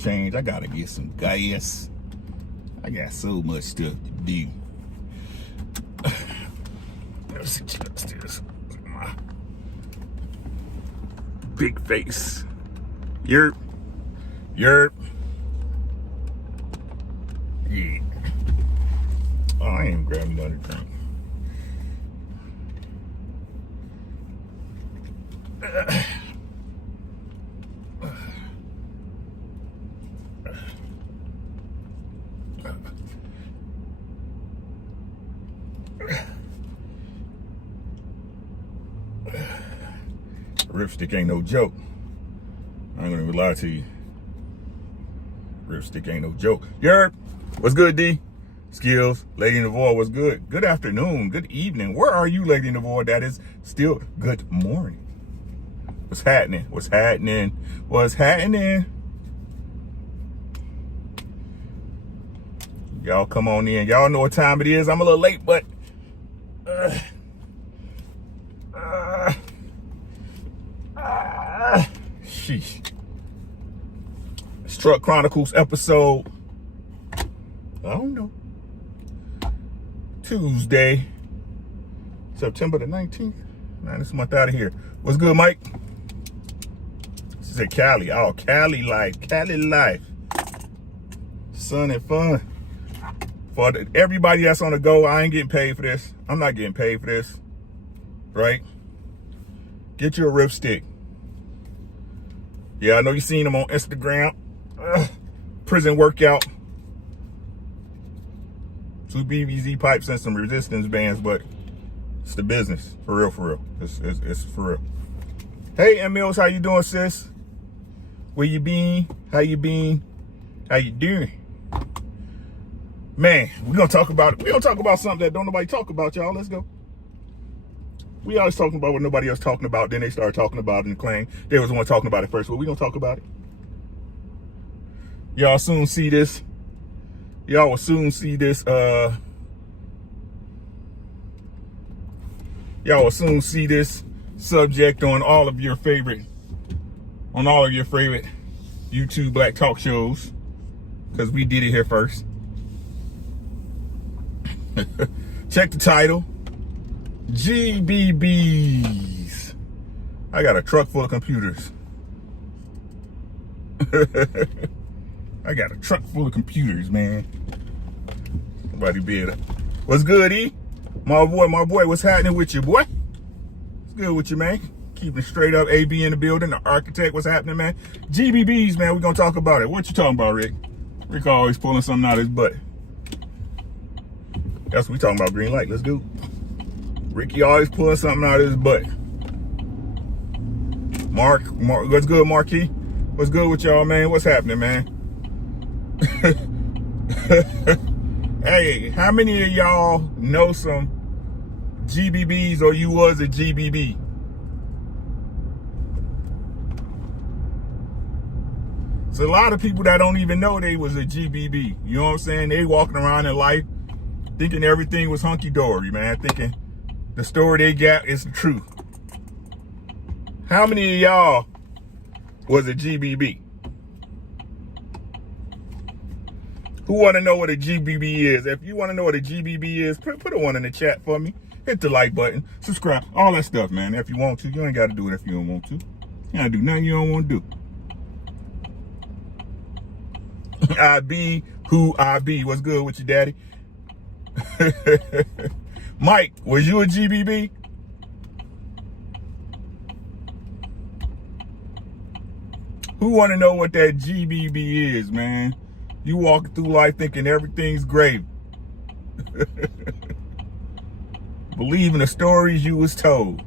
change. I gotta get some gas. I got so much stuff to do. Let's see upstairs. My big face. Yerp. Yeah. Oh, I ain't grabbing another drink. Ripstick ain't no joke. I ain't gonna even lie to you. Ripstick ain't no joke. Yerp, what's good, D? Skills, Lady in the Void, what's good? Good afternoon, good evening. Where are you, Lady in the Void? That is still good morning. What's happening? What's happening? What's happening? Y'all come on in. Y'all know what time it is. I'm a little late, but sheesh. It's Truck Chronicles episode, I don't know, Tuesday, September the 19th. Man, this month out of here. What's good, Mike? She said Cali. Oh, Cali life. Cali life. Sun and fun. For everybody that's on the go, I ain't getting paid for this. I'm not getting paid for this. Right? Get you a Ripstick. Yeah, I know you seen them on Instagram. Prison workout. 2 BBZ pipes and some resistance bands, but it's the business. For real, for real. It's for real. Hey, Mills, how you doing, sis? Where you been? How you been? How you doing? Man, we're gonna talk about something that don't nobody talk about, y'all. Let's go. We always talking about what nobody else talking about, then they start talking about it and claim they was the one talking about it first. Well, we gonna talk about it. Y'all soon see this. Y'all will soon see this. Y'all will soon see this subject on all of your favorite YouTube black talk shows, because we did it here first. Check the title. G.B.B's. I got a truck full of computers. I got a truck full of computers, man. Nobody better. What's good, E? My boy, what's happening with you, boy? What's good with you, man? Keeping it straight up. AB in the building, the architect, what's happening, man? G.B.B's, man, we're gonna talk about it. What you talking about, Rick? Rick always pulling something out of his butt. That's what we talking about, green light. Let's go. Ricky always pulling something out of his butt. Mark, what's good, Marquis? What's good with y'all, man? What's happening, man? Hey, how many of y'all know some G.B.B's or you was a G.B.B? It's a lot of people that don't even know they was a G.B.B. You know what I'm saying? They walking around in life thinking everything was hunky-dory, man. Thinking the story they got is the truth. How many of y'all was a G.B.B? Who want to know what a G.B.B is? If you want to know what a G.B.B is, put a one in the chat for me. Hit the like button, subscribe, all that stuff, man. If you want to, you ain't got to do it if you don't want to. You got to do nothing you don't want to do. I be who I be. What's good with you, daddy? Mike, was you a G.B.B? Who want to know what that G.B.B is, man? You walking through life thinking everything's great. Believing the stories you was told.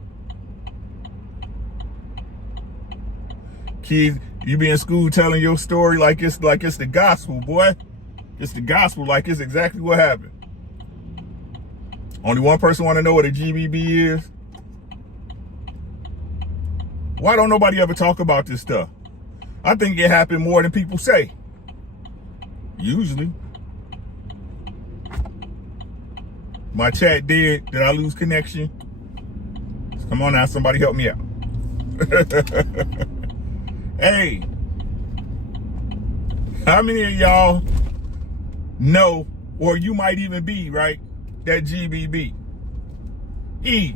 Kids, you be in school telling your story like it's the gospel, boy. It's the gospel, like it's exactly what happened. Only one person want to know what a G.B.B is. Why don't nobody ever talk about this stuff? I think it happened more than people say. Usually. My chat did. Did I lose connection? Come on now, somebody help me out. Hey. How many of y'all know, or you might even be, right, that G.B.B? E.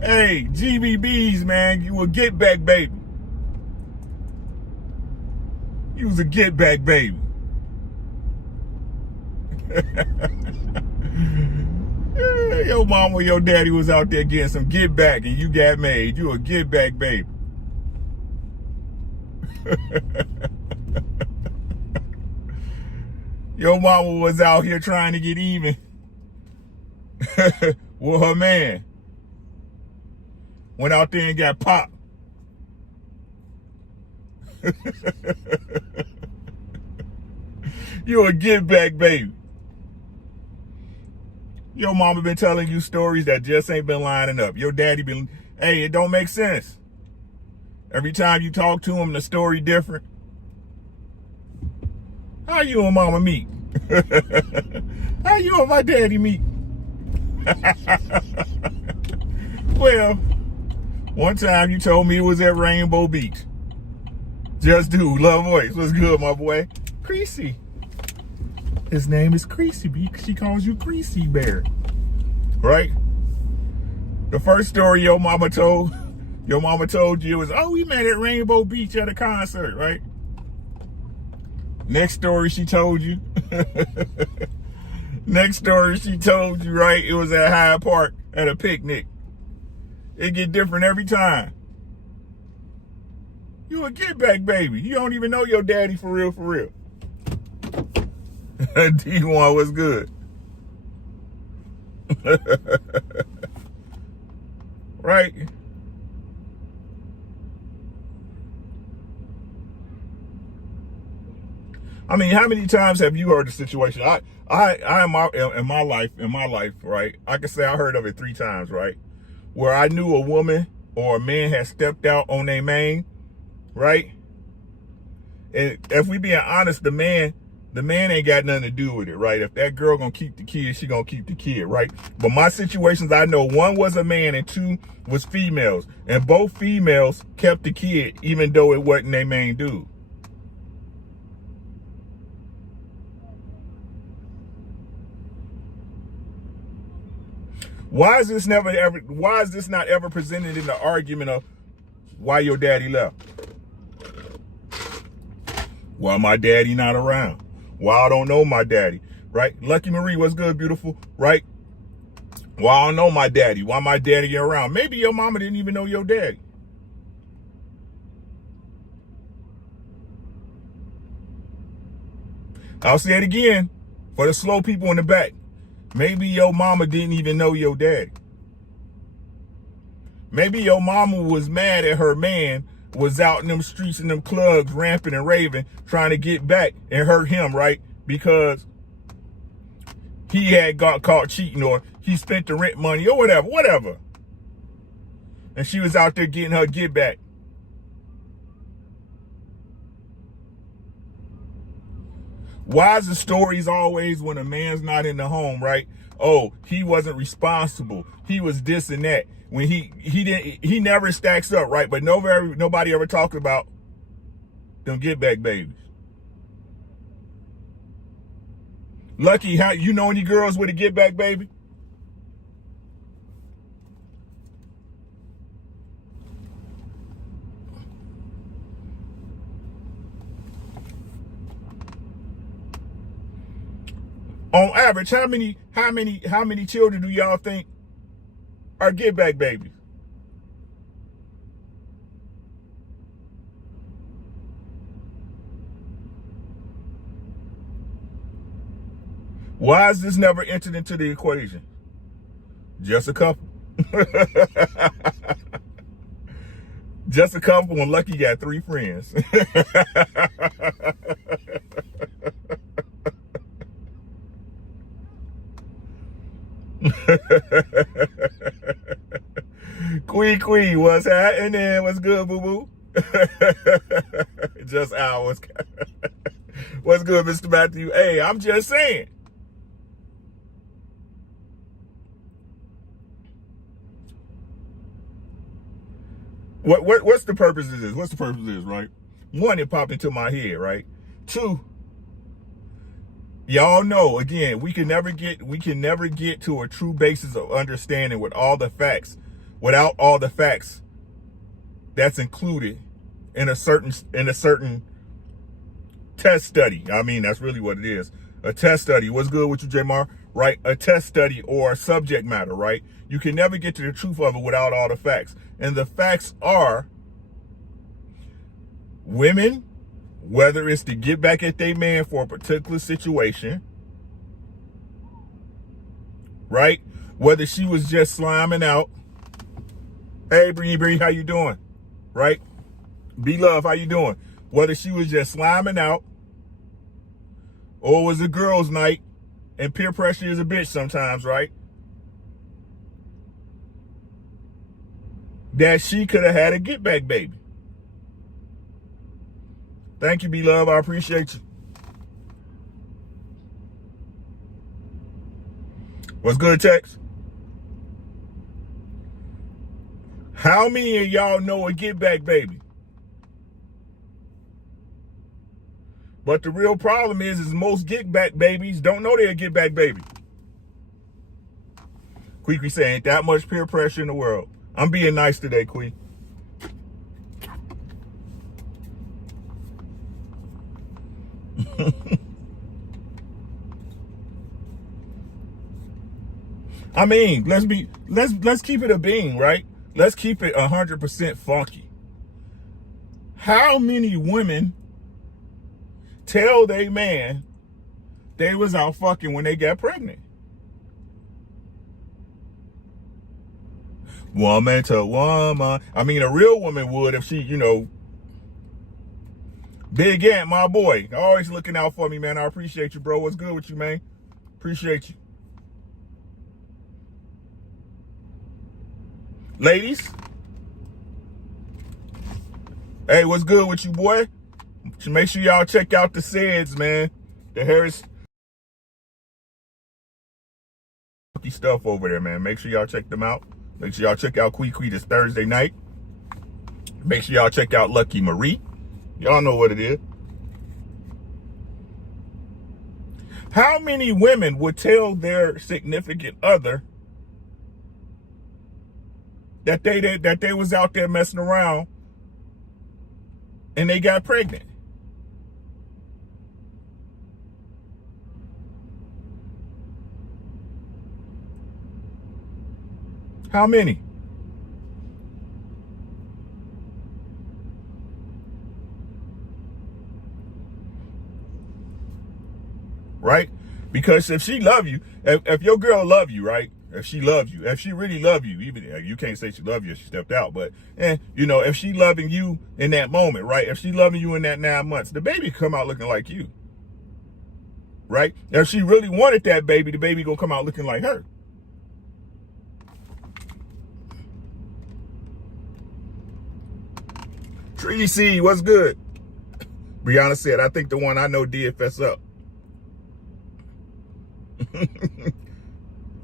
Hey, G.B.Bs, man, you a get back baby. You was a get back baby. Your mom or your daddy was out there getting some get back and you got made. You a get back baby. Your mama was out here trying to get even with her man. Went out there and got popped. You a get back baby. Your mama been telling you stories that just ain't been lining up. Your daddy been, hey, it don't make sense. Every time you talk to him, the story different. How you and mama meet? How you and my daddy meet? Well, one time you told me it was at Rainbow Beach. Just do, love voice. What's good, my boy? Creasy. His name is Creasy. She calls you Creasy Bear. Right? The first story your mama told you was, oh, we met at Rainbow Beach at a concert, right? Next story she told you. Next story she told you, right? It was at Hyde Park at a picnic. It get different every time. You a get back baby. You don't even know your daddy for real, for real. D1, what's good? Right? I mean, how many times have you heard the situation? I in my life, right? I can say I heard of it 3 times, right? Where I knew a woman or a man had stepped out on their main, right? And if we being honest, the man ain't got nothing to do with it, right? If that girl gonna keep the kid, she gonna keep the kid, right? But my situations, I know 1 was a man and 2 was females. And both females kept the kid, even though it wasn't their main dude. Why is this not ever presented in the argument of why your daddy left? Why my daddy not around? Why I don't know my daddy, right? Lucky Marie, what's good, beautiful, right? Why I don't know my daddy? Why my daddy ain't around? Maybe your mama didn't even know your daddy. I'll say it again for the slow people in the back. Maybe your mama didn't even know your daddy. Maybe your mama was mad at her man was out in them streets and them clubs ramping and raving, trying to get back and hurt him, right? Because he had got caught cheating or he spent the rent money or whatever. And she was out there getting her get back. Why is the stories always when a man's not in the home, right? Oh, he wasn't responsible. He was this and that. When he never stacks up, right? But nobody ever talks about them get back babies. Lucky, how you know any girls with a get back baby? On average, how many children do y'all think are get back babies? Why is this never entered into the equation? Just a couple. Just a couple when Lucky got 3 friends. Queen, what's happening? What's good, boo-boo? Just hours. What's good, Mr. Matthew? Hey, I'm just saying. What's the purpose of this? What's the purpose of this, right? One, it popped into my head, right? Two, y'all know, again, we can never get to a true basis of understanding with all the facts, without all the facts that's included in a certain test study. I mean, that's really what it is. A test study. What's good with you, Jamar? Right? A test study or a subject matter, right? You can never get to the truth of it without all the facts. And the facts are women, whether it's to get back at their man for a particular situation, right? Whether she was just sliming out. Hey, Bree, how you doing? Right? B-Love, how you doing? Whether she was just sliming out or it was a girl's night, and peer pressure is a bitch sometimes, right? That she could have had a get back baby. Thank you, B-Love. I appreciate you. What's good, Tex? How many of y'all know a get back baby? But the real problem is most get back babies don't know they're a get back baby. Queequee saying, ain't that much peer pressure in the world. I'm being nice today, Quee. I mean, let's keep it a bean, right? Let's keep it 100% funky. How many women tell they man they was out fucking when they got pregnant? Woman to woman. I mean, a real woman would if she, Big Ant, my boy, always looking out for me, man. I appreciate you, bro. What's good with you, man? Appreciate you. Ladies, hey, what's good with you, boy? Make sure y'all check out the SEDS, man. The Harris stuff over there, man. Make sure y'all check them out. Make sure y'all check out Queequee this Thursday night. Make sure y'all check out Lucky Marie. Y'all know what it is. How many women would tell their significant other that they was out there messing around and they got pregnant? How many? Right? Because if she love you, if your girl love you, right? If she loves you, if she really love you, even you can't say she love you if she stepped out, but if she loving you in that moment, right? If she loving you in that 9 months, the baby come out looking like you, right? If she really wanted that baby, the baby gonna come out looking like her. Tree Seed, what's good? Brianna said, I think the one I know did fess up.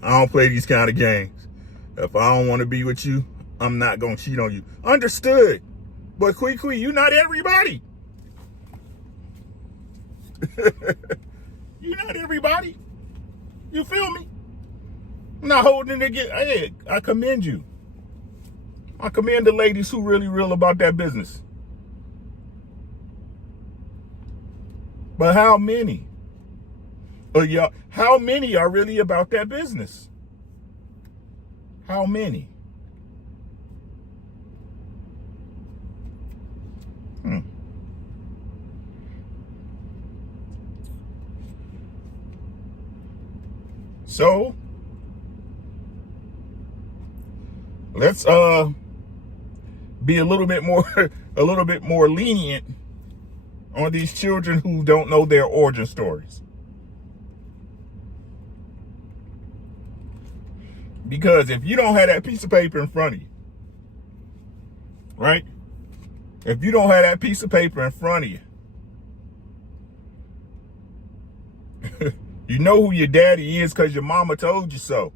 I don't play these kind of games. If I don't want to be with you, I'm not going to cheat on you. Understood. But Queequee, you not everybody. You not everybody. You feel me? I'm not holding it again. Hey, I commend you. I commend the ladies who really real about that business. But how many? How many are really about that business? How many? So let's be a little bit more lenient on these children who don't know their origin stories. Because if you don't have that piece of paper in front of you, right? If you don't have that piece of paper in front of you, you know who your daddy is because your mama told you so.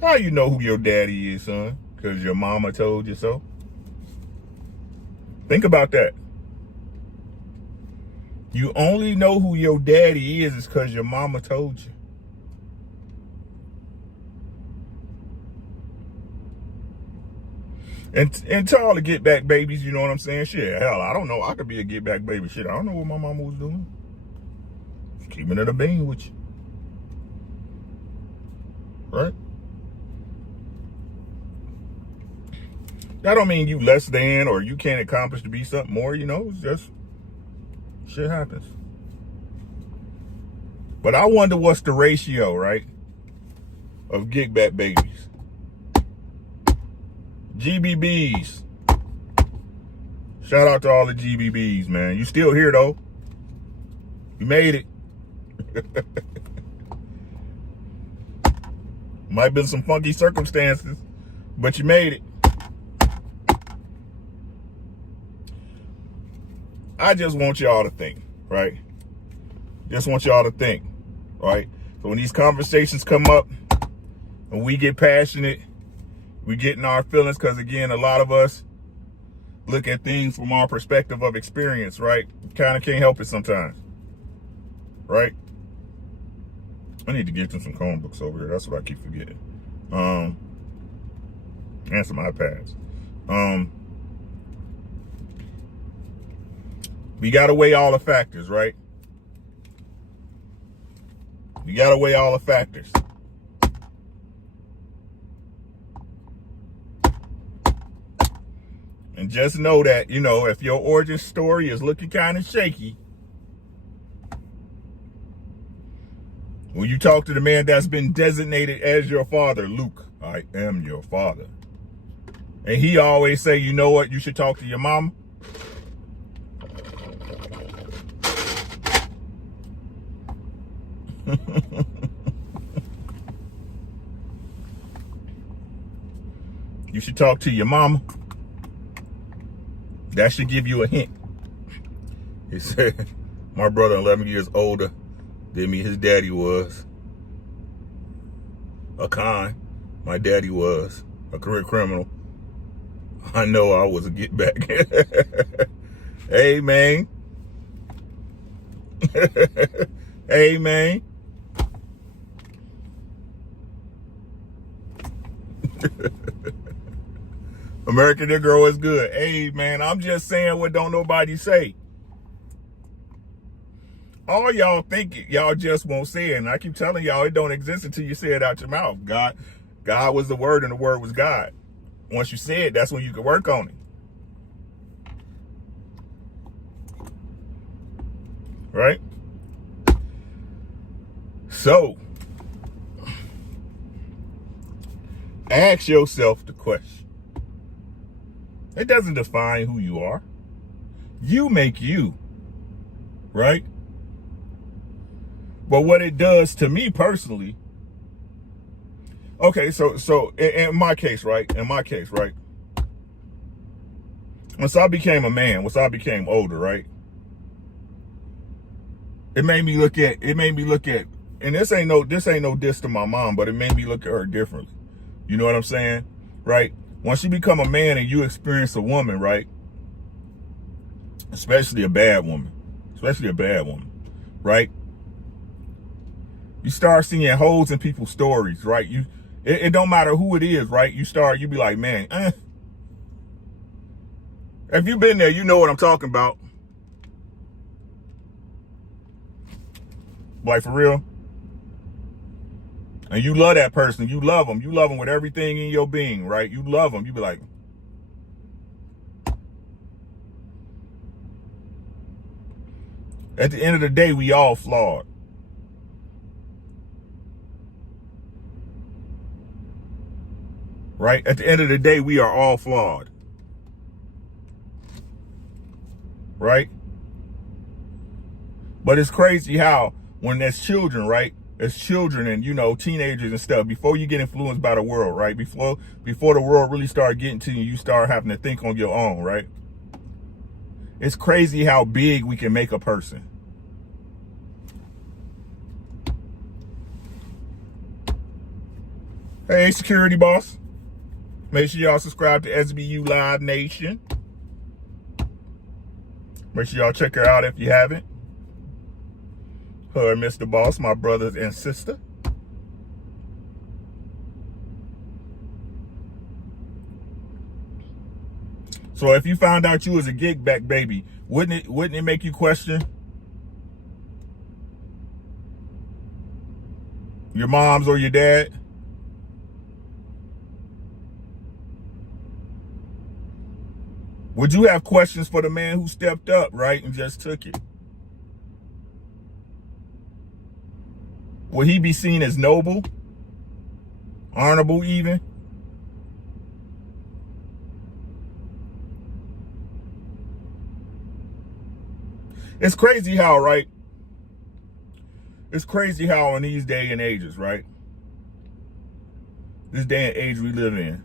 How you know who your daddy is, son? because your mama told you so? Think about that. You only know who your daddy is because your mama told you. And to all the get back babies, you know what I'm saying? Shit, hell, I don't know. I could be a get back baby. Shit, I don't know what my mama was doing. Just keeping it a bean with you. Right? That don't mean you less than or you can't accomplish to be something more, you know? It's just shit happens. But I wonder what's the ratio, right, of get back babies. G.B.Bs. Shout out to all the G.B.Bs, man. You still here, though. You made it. Might have been some funky circumstances, but you made it. I just want y'all to think, right? Just want y'all to think, right? So when these conversations come up and we get passionate, we get in our feelings, because again, a lot of us look at things from our perspective of experience, right? Kind of can't help it sometimes, right? I need to get them some Chromebooks over here. That's what I keep forgetting. And some iPads. We got to weigh all the factors, right? We got to weigh all the factors. And just know that, you know, if your origin story is looking kind of shaky, when you talk to the man that's been designated as your father, Luke, I am your father. And he always say, you know what, you should talk to your mama. You should talk to your mama. That should give you a hint. He said, my brother 11 years older than me, his daddy was a con. My daddy was a career criminal. I know I was a get back. Hey, man. Hey, man. American Negro is good. Hey, man, I'm just saying what don't nobody say. All y'all think it, y'all just won't say it. And I keep telling y'all, it don't exist until you say it out your mouth. God was the word and the word was God. Once you say it, that's when you can work on it. Right? So, ask yourself the question. It doesn't define who you are. You make you, right? But what it does to me personally, okay, so in my case, right? Once I became a man, once I became older, right? It made me look at, and this ain't no diss to my mom, but it made me look at her differently. You know what I'm saying? Right? Once you become a man and you experience a woman, right? Especially a bad woman, right? You start seeing holes in people's stories, right? It don't matter who it is, right? You be like, man, If you've been there, you know what I'm talking about. Like, for real. And you love that person. You love them. You love them with everything in your being, right? You love them. You be like, at the end of the day, we all flawed. Right? At the end of the day, we are all flawed. Right? But it's crazy how when there's children, right? As children and, you know, teenagers and stuff, before you get influenced by the world, right? Before the world really start getting to you, you start having to think on your own, right? It's crazy how big we can make a person. Hey, security boss. Make sure y'all subscribe to SBU Live Nation. Make sure y'all check her out if you haven't. Her and Mr. Boss, my brothers and sister. So if you found out you was a G.B.B baby, wouldn't it make you question your mom's or your dad? Would you have questions for the man who stepped up, right, and just took it? Would he be seen as noble, honorable even? It's crazy how, right? It's crazy how in these day and ages, right? This day and age we live in,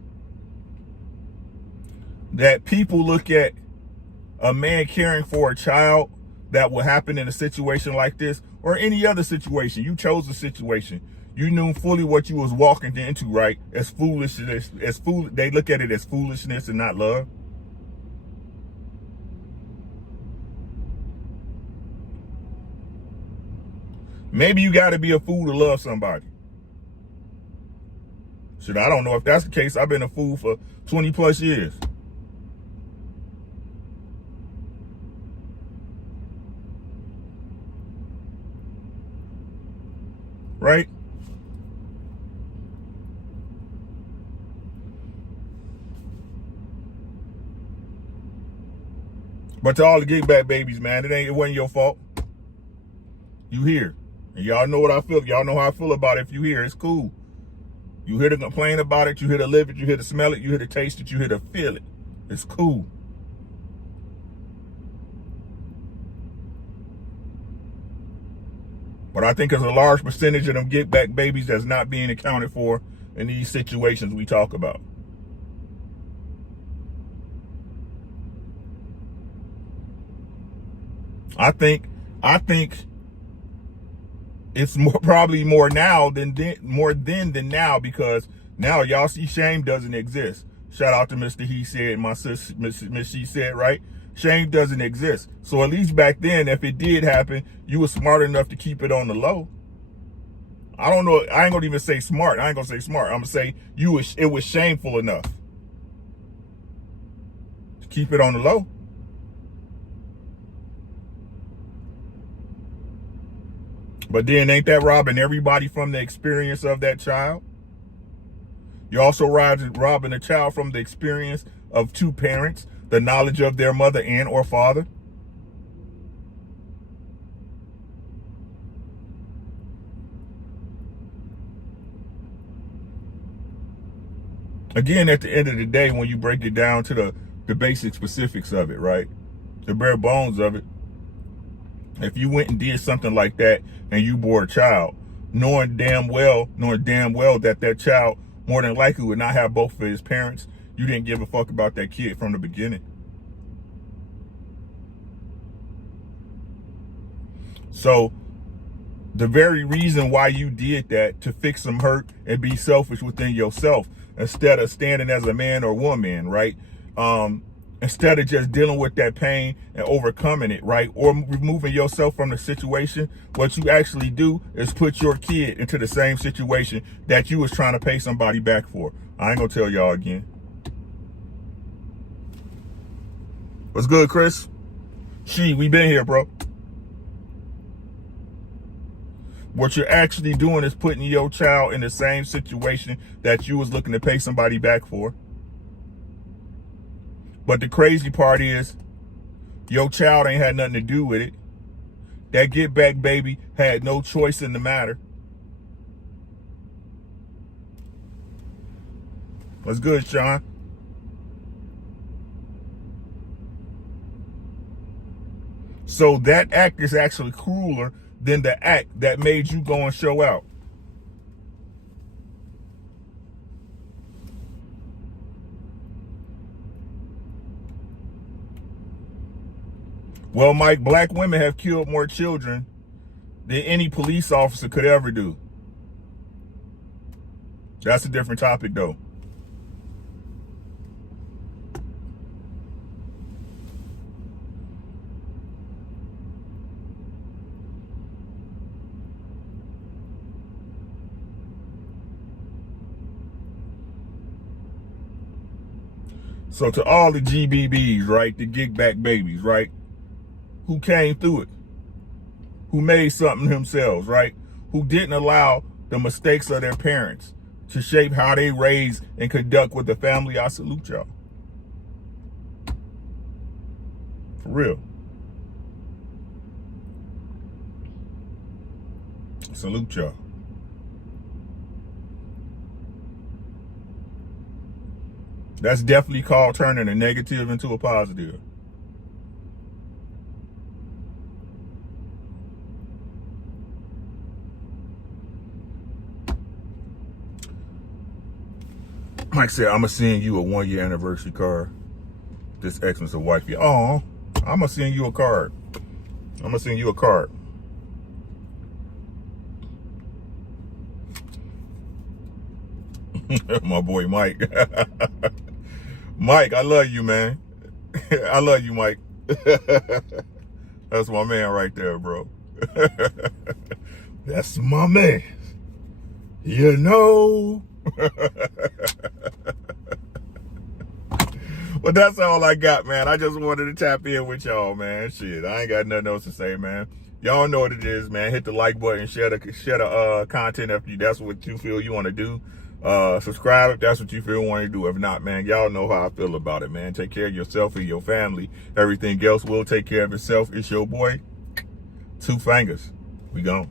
that people look at a man caring for a child that will happen in a situation like this or any other situation. You chose the situation. You knew fully what you was walking into, right? As foolishness, they look at it as foolishness and not love. Maybe you got to be a fool to love somebody. Shit, I don't know if that's the case. I've been a fool for 20 plus years. Right? But to all the G.B.B babies, man, it wasn't your fault. You here. And y'all know what I feel. Y'all know how I feel about it. If you here, it's cool. You here to complain about it, you here to live it, you here to smell it, you here to taste it, you here to feel it. It's cool. But I think there's a large percentage of them G.B.B babies that's not being accounted for in these situations we talk about. I think it's probably more now than then than now, because now y'all see shame doesn't exist. Shout out to Mr. He Said, my sis, Miss She Said, right? Shame doesn't exist. So at least back then, if it did happen, you were smart enough to keep it on the low. I don't know. I ain't gonna even say smart. I ain't gonna say smart. I'm gonna say it was shameful enough to keep it on the low. But then ain't that robbing everybody from the experience of that child? You're also robbing a child from the experience of two parents, the knowledge of their mother and or father. Again, at the end of the day, when you break it down to the basic specifics of it, right? The bare bones of it. If you went and did something like that and you bore a child, knowing damn well that child more than likely would not have both of his parents, you didn't give a fuck about that kid from the beginning. So the very reason why you did that, to fix some hurt and be selfish within yourself, instead of standing as a man or woman, right? Instead of just dealing with that pain and overcoming it, right? Or removing yourself from the situation, what you actually do is put your kid into the same situation that you was trying to pay somebody back for. I ain't gonna tell y'all again. What's good, Chris? We been here, bro. What you're actually doing is putting your child in the same situation that you was looking to pay somebody back for. But the crazy part is, your child ain't had nothing to do with it. That G.B.B baby had no choice in the matter. What's good, Sean? So that act is actually crueler than the act that made you go and show out. Well, Mike, black women have killed more children than any police officer could ever do. That's a different topic, though. So to all the G.B.Bs, right, the Get Back babies, right, who came through it, who made something themselves, right, who didn't allow the mistakes of their parents to shape how they raise and conduct with the family, I salute y'all. For real. Salute y'all. That's definitely called turning a negative into a positive. Mike said, I'm going to send you a 1-year anniversary card. This Xmas a wife. Oh, I'm going to send you a card. I'm going to send you a card. My boy, Mike. Mike, I love you, man. I love you, Mike. That's my man right there, bro. That's my man. You know. But that's all I got, man. I just wanted to tap in with y'all, man. Shit, I ain't got nothing else to say, man. Y'all know what it is, man. Hit the like button, share the content if that's what you feel you want to do. Subscribe if that's what you feel you want to do. If not, man, y'all know how I feel about it, man. Take care of yourself and your family. Everything else will take care of itself. It's your boy, 2 Fingers. We gone.